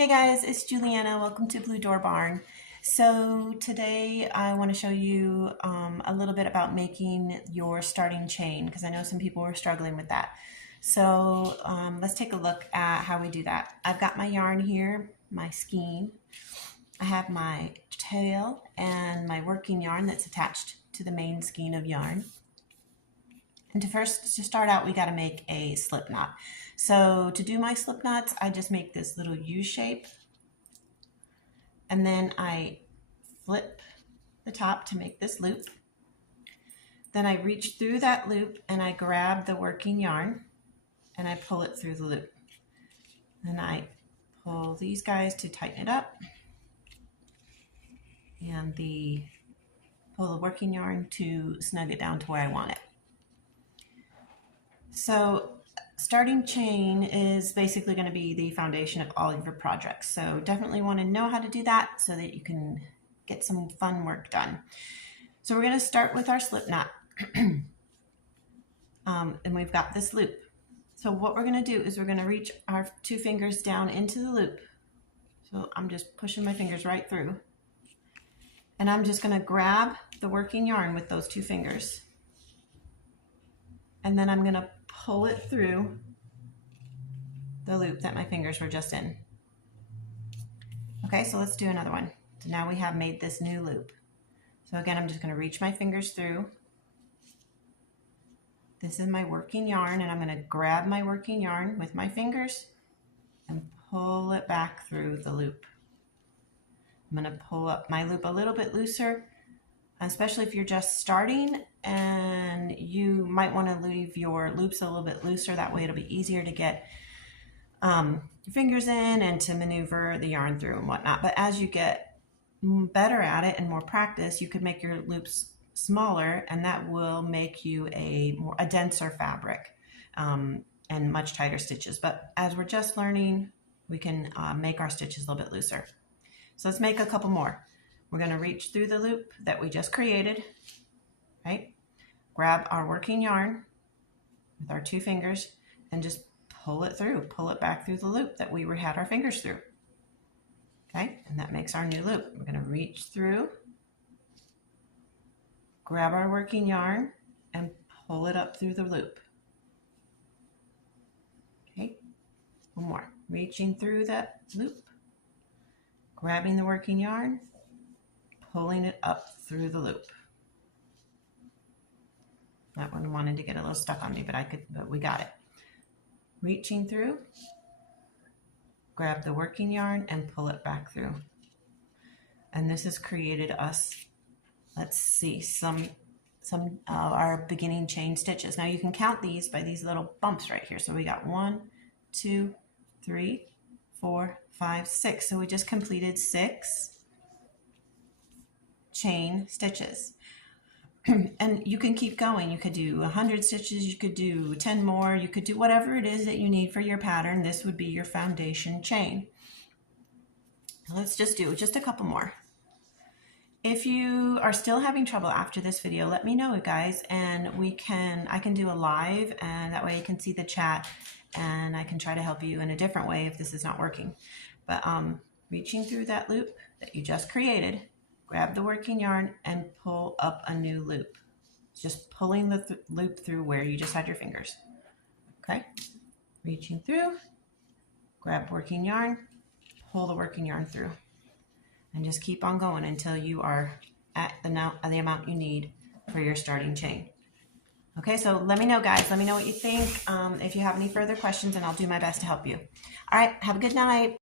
Hey guys, it's Juliana. Welcome to Blue Door Barn. So today I want to show you a little bit about making your starting chain because I know some people were struggling with that. So let's take a look at how we do that. I've got my yarn here, my skein. I have my tail and my working yarn that's attached to the main skein of yarn. And to start out, we got to make a slip knot. So to do my slip knots, I just make this little U shape, and then I flip the top to make this loop. Then I reach through that loop and I grab the working yarn and I pull it through the loop. Then I pull these guys to tighten it up, and pull the working yarn to snug it down to where I want it. So starting chain is basically going to be the foundation of all of your projects. So definitely want to know how to do that so that you can get some fun work done. So we're going to start with our slip knot. And we've got this loop. So what we're going to do is we're going to reach our two fingers down into the loop. So I'm just pushing my fingers right through. And I'm just going to grab the working yarn with those two fingers. And then I'm going to pull it through the loop that my fingers were just in. Okay, so let's do another one. So now we have made this new loop. So again, I'm just going to reach my fingers through. This is my working yarn, and I'm going to grab my working yarn with my fingers and pull it back through the loop. I'm going to pull up my loop a little bit looser, especially if you're just starting, and you might want to leave your loops a little bit looser. That way it'll be easier to get your fingers in and to maneuver the yarn through and whatnot. But as you get better at it and more practice, you could make your loops smaller, and that will make you a denser fabric and much tighter stitches. But as we're just learning, we can make our stitches a little bit looser. So let's make a couple more. We're going to reach through the loop that we just created, right? Grab our working yarn with our two fingers and just pull it through, pull it back through the loop that we had our fingers through. Okay, and that makes our new loop. We're going to reach through, grab our working yarn, and pull it up through the loop. Okay, one more. Reaching through that loop, grabbing the working yarn, pulling it up through the loop. That one wanted to get a little stuck on me, but we got it. Reaching through, grab the working yarn and pull it back through. And this has created us, let's see, some our beginning chain stitches. Now you can count these by these little bumps right here. So we got 1, 2, 3, 4, 5, 6. So we just completed 6 chain stitches. And you can keep going. You could do 100 stitches, you could do 10 more, you could do whatever it is that you need for your pattern. This would be your foundation chain. Let's just do just a couple more. If you are still having trouble after this video, let me know, guys, and I can do a live, and that way you can see the chat, and I can try to help you in a different way if this is not working. But reaching through that loop that you just created, grab the working yarn and pull up a new loop. Just pulling the loop through where you just had your fingers. Okay, reaching through, grab working yarn, pull the working yarn through, and just keep on going until you are at the amount you need for your starting chain. Okay, so let me know, guys. Let me know what you think. If you have any further questions, and I'll do my best to help you. All right, have a good night.